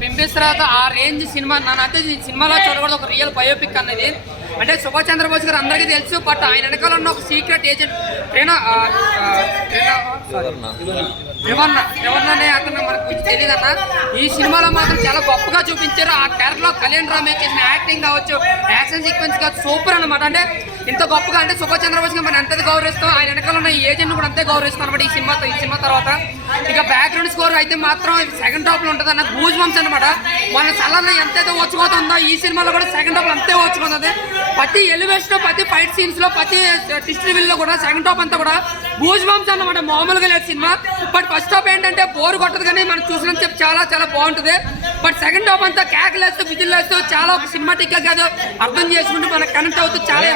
బింబిస్తారు ఆ range cinema నానైతే ఈ సినిమాలో చూడకూడదు. ఒక రియల్ బయోపిక్ అనేది. అంటే సుభాష్ చంద్రబోస్ గారు అందరికీ తెలుసు, బట్ ఆయన వెనకాల ఉన్న ఒక సీక్రెట్ ఏజెంట్ రివన్ అనే అతను మనకు తెలియదు అన్న. ఈ సినిమాలో మాత్రం చాలా గొప్పగా చూపించారు. ఆ క్యారెక్టర్ లో కళ్యాణ్ రామ్ చేసిన యాక్టింగ్ కావచ్చు, యాక్షన్ సీక్వెన్స్ కావచ్చు, సూపర్ అనమాట. అంటే ఇంత గొప్పగా అంటే సుభాష్ చంద్రబోస్ గారు మనం ఎంత గౌరవిస్తాం, ఆయన వెనకాల ఉన్న ఏజెంట్ కూడా అంతే గౌరవిస్తాం అనమాట. ఈ సినిమా తర్వాత ఇక బ్యాక్గ్రౌండ్ స్కోర్ అయితే మాత్రం సెకండ్ హాఫ్ లో ఉంటుంది అన్న. గూజ్ బంప్స్ అనమాట. మన సలార్లో ఎంతైతే వచ్చుకోతుందో ఈ సినిమాలో కూడా సెకండ్ హాఫ్ అంతే వచ్చుకుంటుంది. ప్రతి ఎలివేషన్, ప్రతి ఫైట్ సీన్స్ లో, ప్రతి ట్విస్ట్ రివీల్ లో కూడా సెకండ్ హాఫ్ అంతా కూడా గూజ్ బంప్స్ అన్నమాట. మామూలుగా లేదు సినిమా. బట్ ఫస్ట్ హాఫ్ ఏంటంటే బోర్ కొట్టదు, కానీ మనం చూసినంత చాలా చాలా బాగుంటుంది. బట్ సెకండ్ హాఫ్ అంతా కేకలేస్తూ విజిల్ వేస్తూ చాలా ఒక సినిమాటిక్ గా కాదు అర్థం చేసుకుంటూ మనకు కనెక్ట్ అవుతూ చాలా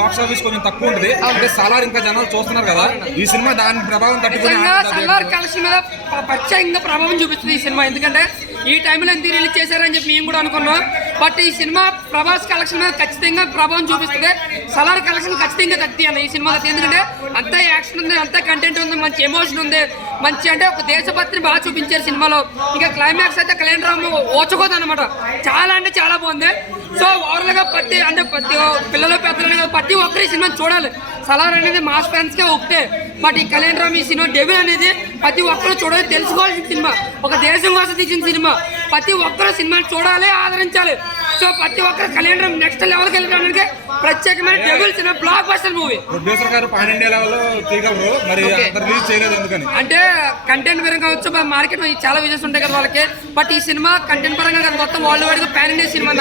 బాక్స్ ఆఫీస్ కొంచెం తక్కువ ఉంటుంది. అంటే సలార్ ఇంకా జనాలు చూస్తున్నారు కదా, ఈ సినిమా దాని ప్రభావం సలార్ కలెక్షన్ మీద ప్రత్యేకంగా ప్రభావం చూపిస్తుంది ఈ సినిమా. ఎందుకంటే ఈ టైంలో ఎందుకు రిలీజ్ చేశారని చెప్పి మేము కూడా అనుకున్నాం. బట్ ఈ సినిమా ప్రభాస్ కలెక్షన్ మీద ఖచ్చితంగా ప్రభావం చూపిస్తుంది. సలార్ కలెక్షన్ ఖచ్చితంగా తగ్గి అన్న ఈ సినిమా. ఎందుకంటే అంత యాక్షన్ ఉంది, అంత కంటెంట్ ఉంది, మంచి ఎమోషన్ ఉంది, మంచి అంటే ఒక దేశభక్తిని బాగా చూపించారు సినిమాలో. ఇక క్లైమాక్స్ అయితే కళ్యాణ్ రామ్ ఓచుకోదు అనమాట. చాలా అంటే చాలా బాగుంది. సో ఓవరాల్ గా ప్రతి పిల్లలు పెద్దలు ప్రతి ఒక్కరి సినిమా చూడాలి. సలార్ అనేది మాస్ ఫ్యాన్స్ గా ఒకటే. బట్ ఈ కళ్యాణ్ రామ్ ఈ సినిమా డెబ్యూ అనేది ప్రతి ఒక్కరు చూడాలి, తెలుసుకోవాల్సిన సినిమా. ఒక దేశం కోసం తీసిన సినిమా. ప్రతి ఒక్కరు సినిమాని చూడాలి, ఆదరించాలి. సో ప్రతి ఒక్కరు కళ్యాణ్ రామ్ నెక్స్ట్ లెవెల్కి వెళ్ళడానికి ప్రత్యేకమైన debut cinema, block buster movie. అంటే కంటెంట్ పరంగా కావచ్చు, మార్కెట్ చాలా విజయస్ ఉంటాయి కదా వాళ్ళకి. బట్ ఈ సినిమా కంటెంట్ పరంగా కదా మొత్తం వరల్డ్ వైడ్ గా pan India cinema.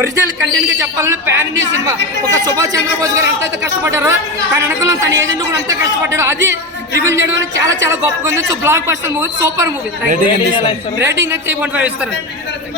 Original content గా చెప్పాలంటే పాన్ ఇండియా సినిమా. ఒక సుభాష్ చంద్రబోస్ గారు ఎంతైతే కష్టపడ్డారో తన వెనకాల తన ఏజెంట్ కూడా అంతే కష్టపడ్డాడు. అది రివీల్ చేయడం అనేది చాలా చాలా గొప్పగా ఉంది. So block buster movie, super movie. Rating 3.5 ఇస్తారు.